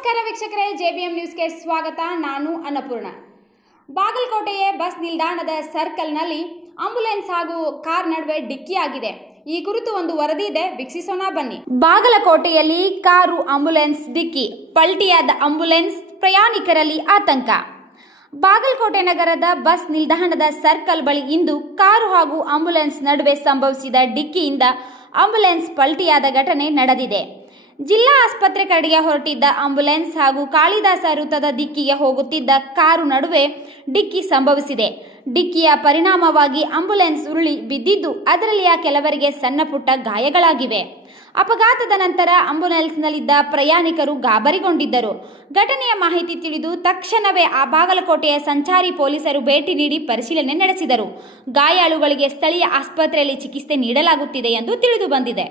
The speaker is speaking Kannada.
ನಮಸ್ಕಾರ ವೀಕ್ಷಕರೇ, ಜೆಬಿಎಂ ನ್ಯೂಸ್ಗೆ ಸ್ವಾಗತ. ನಾನು ಅನ್ನಪೂರ್ಣ. ಬಾಗಲಕೋಟೆಯ ಬಸ್ ನಿಲ್ದಾಣದ ಸರ್ಕಲ್ನಲ್ಲಿ ಆಂಬ್ಯುಲೆನ್ಸ್ ಹಾಗೂ ಕಾರ್ ನಡುವೆ ಡಿಕ್ಕಿಯಾಗಿದೆ. ಈ ಕುರಿತು ಒಂದು ವರದಿ ಇದೆ, ವೀಕ್ಷಿಸೋಣ ಬನ್ನಿ. ಬಾಗಲಕೋಟೆಯಲ್ಲಿ ಕಾರು ಆಂಬ್ಯುಲೆನ್ಸ್ ಡಿಕ್ಕಿ, ಪಲ್ಟಿಯಾದ ಆಂಬ್ಯುಲೆನ್ಸ್, ಪ್ರಯಾಣಿಕರಲ್ಲಿ ಆತಂಕ. ಬಾಗಲಕೋಟೆ ನಗರದ ಬಸ್ ನಿಲ್ದಾಣದ ಸರ್ಕಲ್ ಬಳಿ ಇಂದು ಕಾರು ಹಾಗೂ ಆಂಬ್ಯುಲೆನ್ಸ್ ನಡುವೆ ಸಂಭವಿಸಿದ ಡಿಕ್ಕಿಯಿಂದ ಆಂಬ್ಯುಲೆನ್ಸ್ ಪಲ್ಟಿಯಾದ ಘಟನೆ ನಡೆದಿದೆ. ಜಿಲ್ಲಾ ಆಸ್ಪತ್ರೆ ಕಡೆಗೆ ಹೊರಟಿದ್ದ ಆಂಬ್ಯುಲೆನ್ಸ್ ಹಾಗೂ ಕಾಳಿದಾಸ ವೃತ್ತದ ದಿಕ್ಕಿಗೆ ಹೋಗುತ್ತಿದ್ದ ಕಾರು ನಡುವೆ ಡಿಕ್ಕಿ ಸಂಭವಿಸಿದೆ. ಡಿಕ್ಕಿಯ ಪರಿಣಾಮವಾಗಿ ಆಂಬ್ಯುಲೆನ್ಸ್ ಉರುಳಿ ಬಿದ್ದಿದ್ದು, ಅದರಲ್ಲಿಯ ಕೆಲವರಿಗೆ ಸಣ್ಣ ಪುಟ್ಟ ಗಾಯಗಳಾಗಿವೆ. ಅಪಘಾತದ ನಂತರ ಆಂಬ್ಯುಲೆನ್ಸ್ನಲ್ಲಿದ್ದ ಪ್ರಯಾಣಿಕರು ಗಾಬರಿಗೊಂಡಿದ್ದರು. ಘಟನೆಯ ಮಾಹಿತಿ ತಿಳಿದು ತಕ್ಷಣವೇ ಬಾಗಲಕೋಟೆಯ ಸಂಚಾರಿ ಪೊಲೀಸರು ಭೇಟಿ ನೀಡಿ ಪರಿಶೀಲನೆ ನಡೆಸಿದರು. ಗಾಯಾಳುಗಳಿಗೆ ಸ್ಥಳೀಯ ಆಸ್ಪತ್ರೆಯಲ್ಲಿ ಚಿಕಿತ್ಸೆ ನೀಡಲಾಗುತ್ತಿದೆ ಎಂದು ತಿಳಿದು ಬಂದಿದೆ.